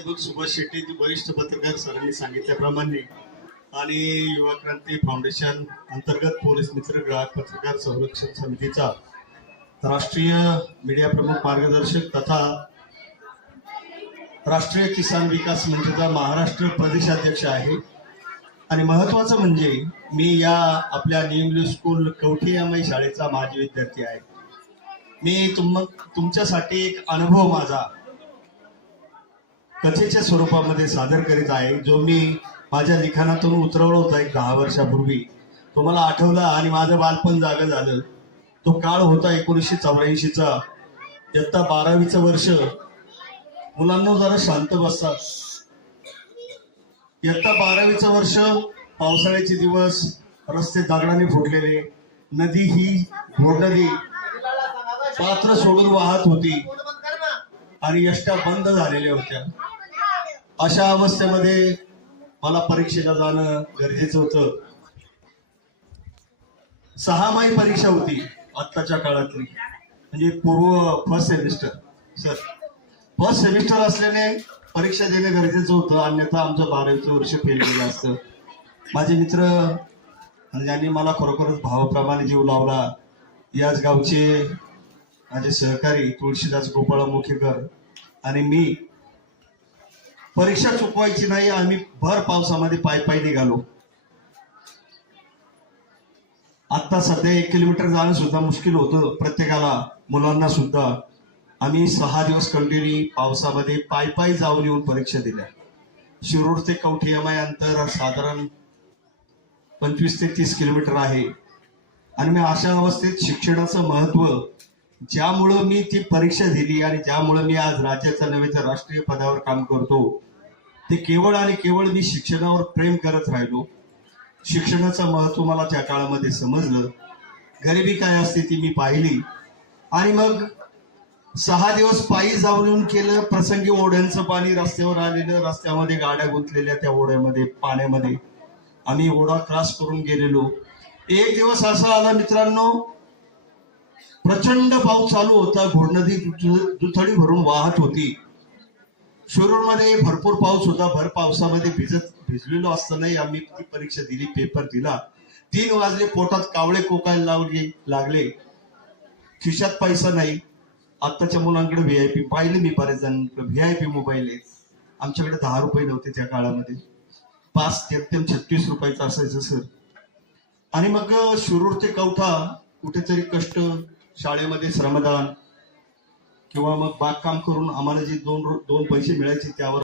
प्राध्यापक सुभाष शेट्टी वरिष्ठ पत्रकार सरांनी सांगितल्याप्रमाणे आणि युवा क्रांती फाउंडेशन अंतर्गत पोलीस मित्र ग्राहक पत्रकार संरक्षण समितीचा राष्ट्रीय मीडिया प्रमुख मार्गदर्शक तथा राष्ट्रीय किसान विकास मंचचा महाराष्ट्र प्रदेशाध्यक्ष आहे। आणि महत्वाचं म्हणजे मी या आपल्या न्यू स्कूल कवठीयामाई शाळेचा माजी विद्यार्थी आहे। मी तुमच्यासाठी एक अनुभव माझा कथेच्या स्वरूपामध्ये सादर करीत आहे, जो मी माझ्या लिखाणातून उतरवला होता एक 10 वर्षापूर्वी। तुम्हाला आठवला आणि माझं बालपण जागं झालं। तो काळ होता 1984चा। इयत्ता 12वीचं वर्ष। मुलांना जरा शांत बसतात। इयत्ता 12वीचं वर्ष, पावसाळ्याचे दिवस, रस्ते दगडाने फोडलेले, नदी ही घोडनदी पात्र सोडून वाहत होती आणि एसट्या बंद झालेल्या होत्या। अशा अवस्थेमध्ये मला परीक्षेला जाणं गरजेचं होतं। 6 माही परीक्षा होती आत्ताच्या काळातली, म्हणजे फर्स्ट सेमिस्टर असल्याने परीक्षा देणं गरजेचं होतं, अन्यथा आमचं 12वीचं वर्ष फेल गेलं असतं। माझे मित्र ज्यांनी मला खरोखरच भावाप्रमाणे जीव लावला, याच गावचे माझे सहकारी तुळशीदास गोपाळ मुखेकर आणि मी, परीक्षा चुकवायची नाही, आम्ही भर पावसामध्ये पायी निघालो। आता सध्या 1 किलोमीटर जाणं सुद्धा मुश्किल होतं प्रत्येकाला, मुलांना सुद्धा। आम्ही 6 दिवस कंटिन्यू पावसामध्ये पायी जाऊन येऊन परीक्षा दिल्या। शिरूर ते कवठीयामाई अंतर साधारण 25 ते 30 किलोमीटर आहे। आणि मी अशा अवस्थेत शिक्षणाचं महत्व, ज्यामुळं मी ती परीक्षा दिली आणि ज्यामुळं मी आज राज्याच्या नव्हे तर राष्ट्रीय पदावर काम करतो, ते केवळ आणि केवळ मी शिक्षणावर प्रेम करत राहिलो। शिक्षणाचं महत्व मला त्या काळामध्ये समजलं, गरिबी काय असते ती मी पाहिली। आणि मग 6 दिवस पायी जाऊन येऊन केलं। प्रसंगी ओढ्यांचं पाणी रस्त्यावर आलेलं, रस्त्यामध्ये गाड्या गुंतलेल्या, त्या ओढ्यामध्ये पाण्यामध्ये आम्ही ओढा क्रॉस करून गेलेलो। एक दिवस असा आला मित्रांनो, प्रचंड पाऊस चालू होता, घोडनदी दुथडी भरून वाहत होती। शिरूरमध्ये भरपूर पाऊस होता। भर पावसामध्ये भिजलेलो असतानाही आम्ही ती परीक्षा दिली, पेपर दिला। 3 वाजले, पोटात कावळे कोकायला लागले, खिशात पैसा नाही। आत्ताच्या मुलांकडे VIP पाहिले मी बरेच जण, VIP मोबाईल आहे। आमच्याकडे 10 रुपये नव्हते त्या काळामध्ये, 5 ते 36 रुपयाचं असायचं सर। आणि मग शिरूर ते कवठा कुठेतरी कष्ट, शाळेमध्ये श्रमदान किंवा मग बागकाम करून आम्हाला जे 2 पैसे मिळायचे त्यावर